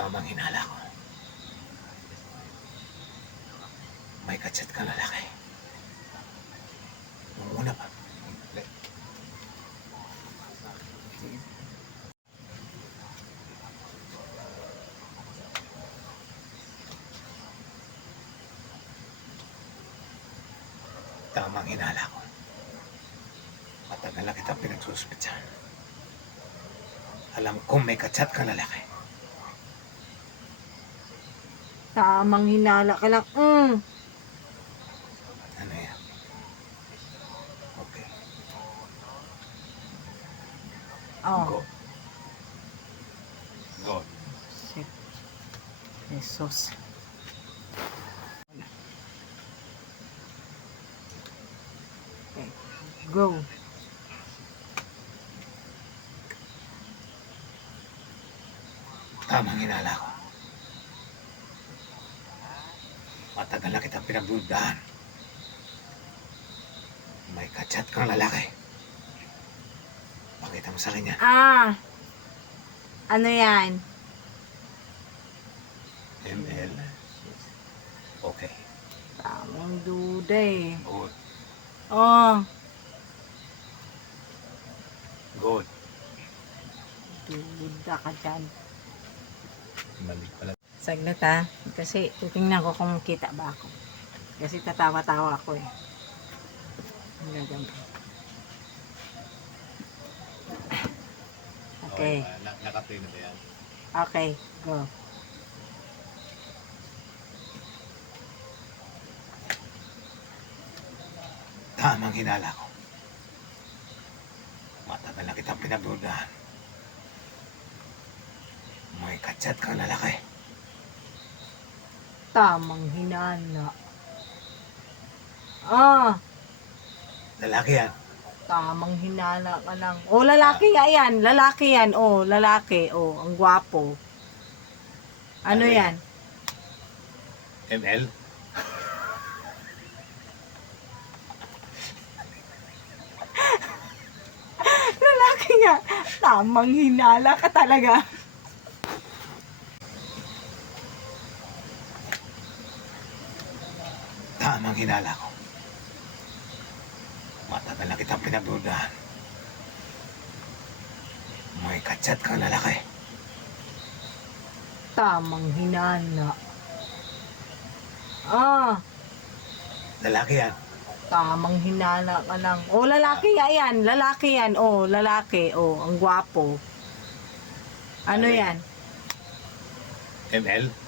Tamang hinala ko. May kachat ka lalaki. Nung pa. Tamang hinala ko. Matagal na kita pinagsuspitsahan. Alam kong may kachat ka lalaki. Tamang hinala ka lang. Mm. Ano yan? Okay. Oh. Go. Go. Shit. Jesus. Okay. Go. Tamang hinala ko. Matagal na kitang pinagdudahan. May kachat kang lalaki. Pakita mo sa kanya. Ah. Ano yan? ML. Okay. Tamang duda eh. Good. Oh. Good. Duda ka dyan. Mali pala. Saglit ha. Kasi titingnan ko kung kita ba ako. Kasi tatawa-tawa ako eh. Ang gagawin ko. Okay. Nakapay na ba yan? Okay. Go. Tamang hinala ko. Matagal na kitang pinagdudahan. May kachat kang lalaki. Tamang hinala. Ah. Lalaki yan. Tamang hinala ka lang. Oh, lalaki nga yan. Lalaki yan. Oh, lalaki. Oh, ang gwapo. Ano Ano yan? ML? Lalaki nga. Tamang hinala ka talaga. Tamang hinala ko. Matagal na kitang pinagdudahan. May kachat kang lalaki. Tamang hinala. Ah. Lalaki yan. Tamang hinala ka lang. Oh, lalaki nga yan. Lalaki yan. Oh, lalaki. Oh, ang gwapo. Ano Ano yan? ML?